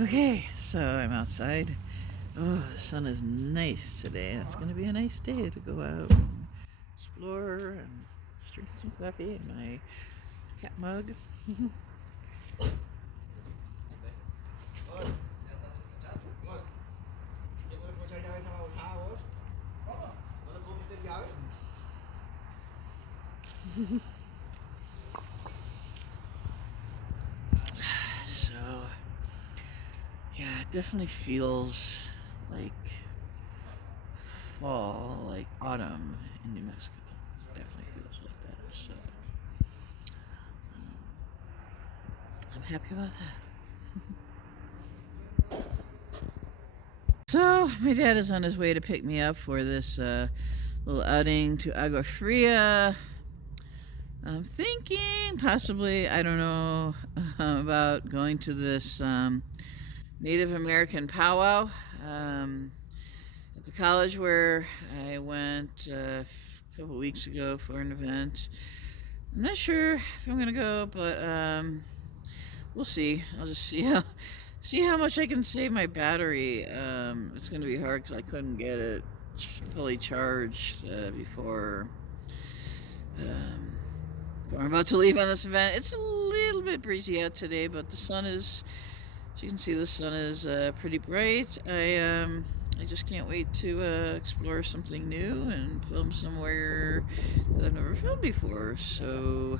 Okay, so I'm outside. Oh, the sun is nice today. It's going to be a nice day to go out and explore and just drink some coffee in my cat mug. So, yeah, it definitely feels like fall, like autumn in New Mexico. It definitely feels like that. So, I'm happy about that. So, my dad is on his way to pick me up for this little outing to Agua Fria. I'm thinking possibly, I don't know, about going to this Native American powwow at the college where I went a couple weeks ago for an event. I'm not sure if I'm gonna go, but we'll see. I'll just see how much I can save my battery. It's gonna be hard because I couldn't get it fully charged before. I'm about to leave on this event. It's a little bit breezy out today, but the sun is, as you can see, the sun is pretty bright. I just can't wait to explore something new and film somewhere that I've never filmed before. So,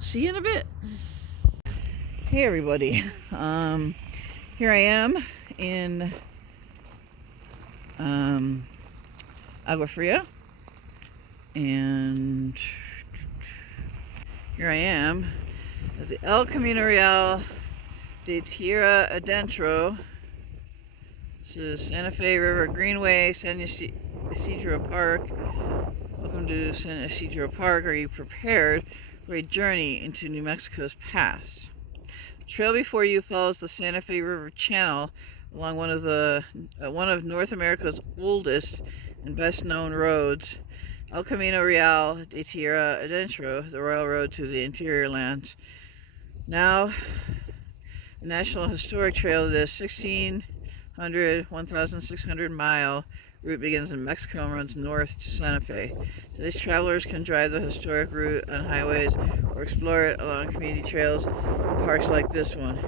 see you in a bit. Hey everybody, here I am in Agua Fria, and here I am at the El Camino Real de Tierra Adentro. This is Santa Fe River Greenway, San Isidro Park. Welcome to San Isidro Park. Are you prepared for a journey into New Mexico's past? The trail before you follows the Santa Fe River channel along one of North America's oldest and best known roads, El Camino Real de Tierra Adentro, the Royal Road to the Interior Lands. Now, a National Historic Trail, this 1,600 mile route begins in Mexico and runs north to Santa Fe. Today's travelers can drive the historic route on highways or explore it along community trails and parks like this one.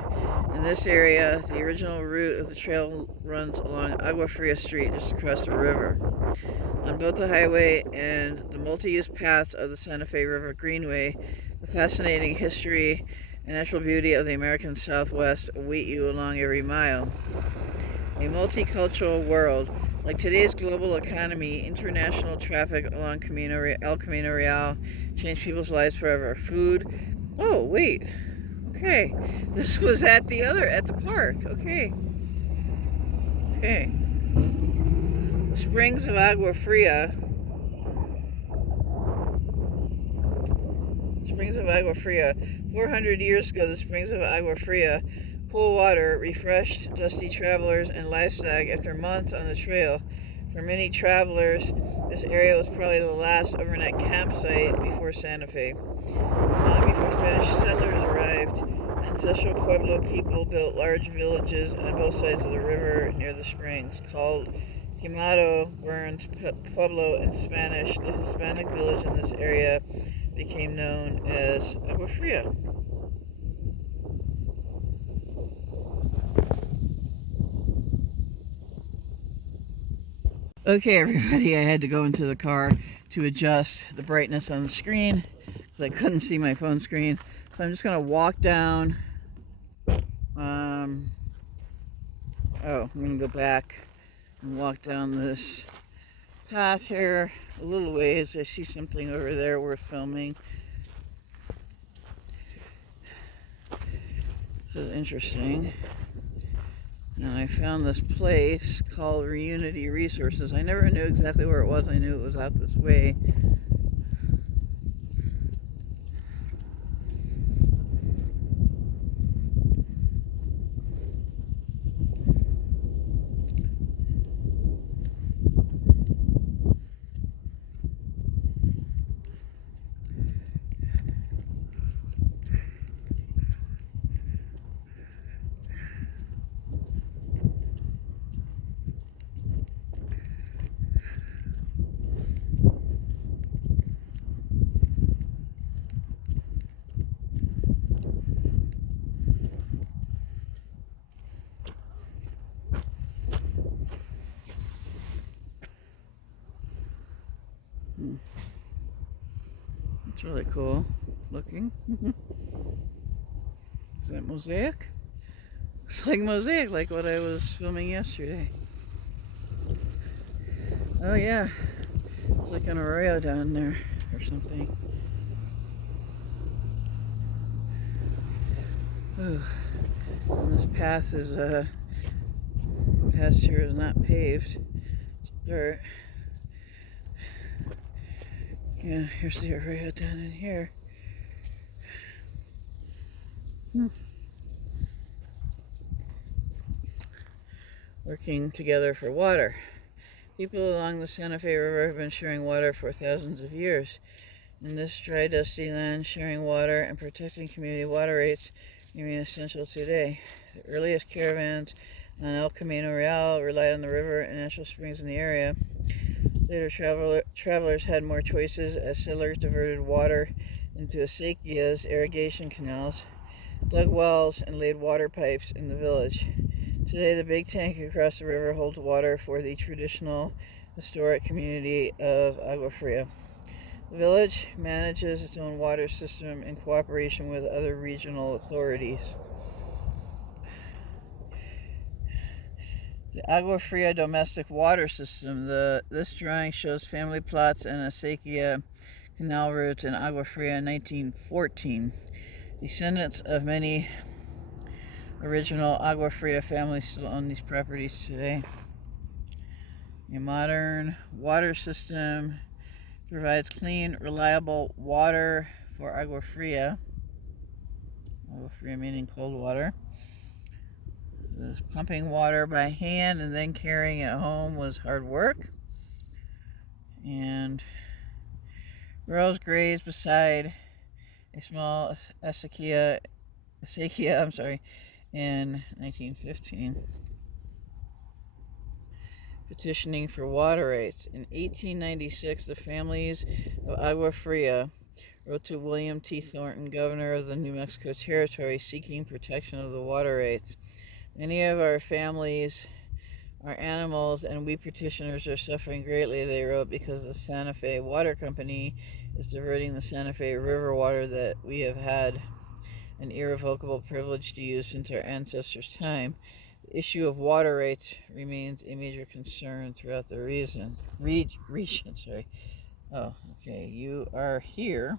In this area, the original route of the trail runs along Agua Fria Street just across the river. On both the highway and the multi-use paths of the Santa Fe River Greenway, the fascinating history and natural beauty of the American Southwest await you along every mile. A multicultural world. Like today's global economy, international traffic along El Camino Real changed people's lives forever. Food. Oh, wait. Okay. This was at the park. Okay. The springs of Agua Fria. 400 years ago, the springs of Agua Fria, cool water, refreshed dusty travelers and livestock after months on the trail. For many travelers, this area was probably the last overnight campsite before Santa Fe. Long before Spanish settlers arrived, ancestral Pueblo people built large villages on both sides of the river near the springs, called Quemado, burns Pueblo in Spanish. The Hispanic village in this area became known as Agua Fria. Okay, everybody, I had to go into the car to adjust the brightness on the screen because I couldn't see my phone screen. So I'm just going to walk down. I'm going to go back and walk down this path here a little ways. I see something over there worth filming. This is interesting. And I found this place called Reunity Resources. I never knew exactly where it was. I knew it was out this way. It's really cool looking. Is that mosaic? Looks like mosaic, like what I was filming yesterday. Oh yeah, it's like an arroyo down there or something. Oh, and this path is past here is not paved. It's dirt. Yeah, here's the arroyo down in here. Working together for water. People along the Santa Fe River have been sharing water for thousands of years. In this dry, dusty land, sharing water and protecting community water rights remain essential today. The earliest caravans on El Camino Real relied on the river and natural springs in the area. Later, travelers had more choices as settlers diverted water into acequias, irrigation canals, dug wells, and laid water pipes in the village. Today, the big tank across the river holds water for the traditional, historic community of Agua Fria. The village manages its own water system in cooperation with other regional authorities. The Agua Fria domestic water system. This drawing shows family plots and acequia canal routes in Agua Fria in 1914. Descendants of many original Agua Fria families still own these properties today. A modern water system provides clean, reliable water for Agua Fria. Agua Fria meaning cold water. So pumping water by hand and then carrying it home was hard work. And girls grazed beside a small acequia, in 1915. Petitioning for water rights. In 1896, the families of Agua Fria wrote to William T. Thornton, governor of the New Mexico Territory, seeking protection of the water rights. Many of our families are animals, and we petitioners are suffering greatly, they wrote, because the Santa Fe Water Company is diverting the Santa Fe River water that we have had an irrevocable privilege to use since our ancestors' time. The issue of water rights remains a major concern throughout the region. Oh, okay. You are here.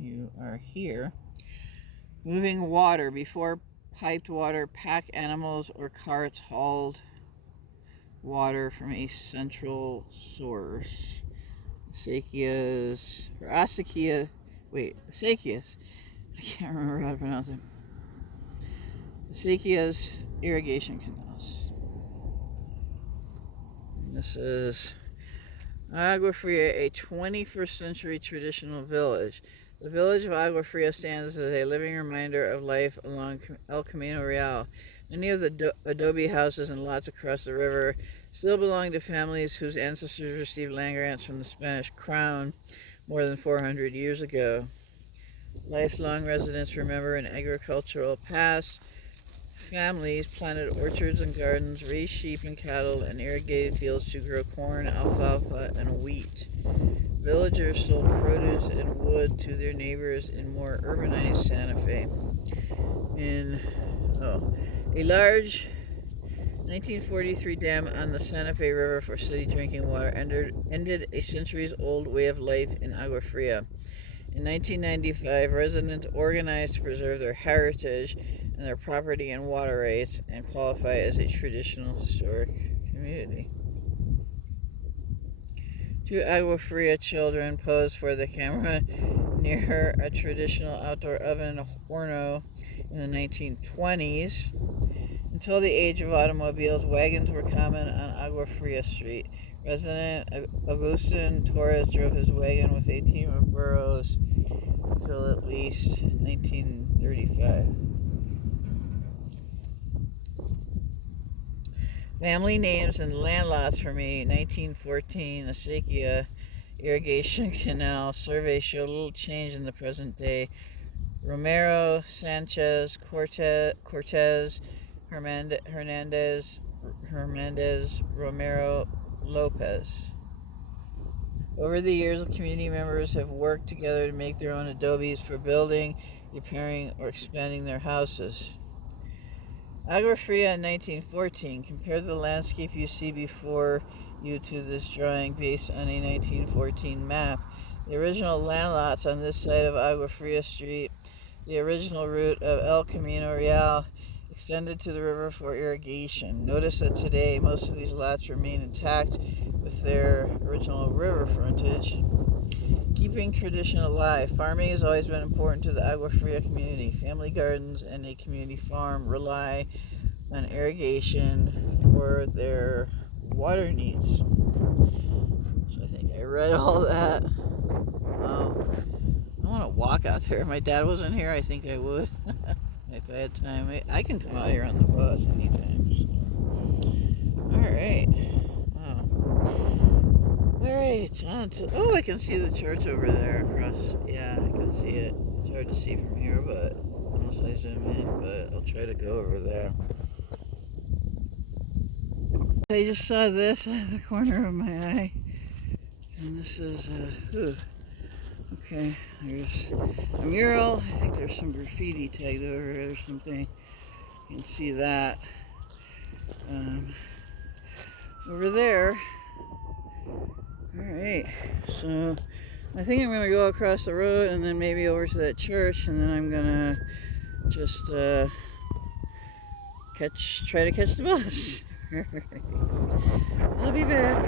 You are here. Moving water. Before piped water, pack animals or carts hauled water from a central source. Acequias. I can't remember how to pronounce it. Acequias irrigation canals. This is Agua Fria, a 21st century traditional village. The village of Agua Fria stands as a living reminder of life along El Camino Real. Many of the adobe houses and lots across the river still belong to families whose ancestors received land grants from the Spanish crown more than 400 years ago. Lifelong residents remember an agricultural past. Families planted orchards and gardens, raised sheep and cattle, and irrigated fields to grow corn, alfalfa, and wheat. Villagers sold produce and wood to their neighbors in more urbanized Santa Fe. A large 1943 dam on the Santa Fe River for city drinking water ended a centuries-old way of life in Agua Fria. In 1995, residents organized to preserve their heritage and their property and water rights and qualify as a traditional historic community. Two Agua Fria children posed for the camera near a traditional outdoor oven horno in the 1920s. Until the age of automobiles, wagons were common on Agua Fria Street. Resident Agustin Torres drove his wagon with a team of burros until at least 1935. Family names and land lots for me. 1914, Acequia irrigation canal survey showed little change in the present day. Romero, Sanchez, Cortez, Hernandez, Romero, Lopez. Over the years, the community members have worked together to make their own adobes for building, repairing, or expanding their houses. Agua Fria in 1914. Compare the landscape you see before you to this drawing based on a 1914 map. The original land lots on this side of Agua Fria Street, the original route of El Camino Real, extended to the river for irrigation. Notice that today most of these lots remain intact with their original river frontage. Keeping tradition alive. Farming has always been important to the Agua Fria community. Family gardens and a community farm rely on irrigation for their water needs. So I think I read all that. I want to walk out there. If my dad wasn't here, I think I would. If I had time. I can come out here on the bus anytime. Alright. Alright, on to... Oh, I can see the church over there across... Yeah, I can see it. It's hard to see from here, but... Unless I zoom in, but I'll try to go over there. I just saw this out of the corner of my eye. And this is... Okay, there's a mural. I think there's some graffiti tagged over it or something. You can see that. Over there. Alright, so I think I'm going to go across the road and then maybe over to that church, and then I'm going to just try to catch the bus. I'll be back.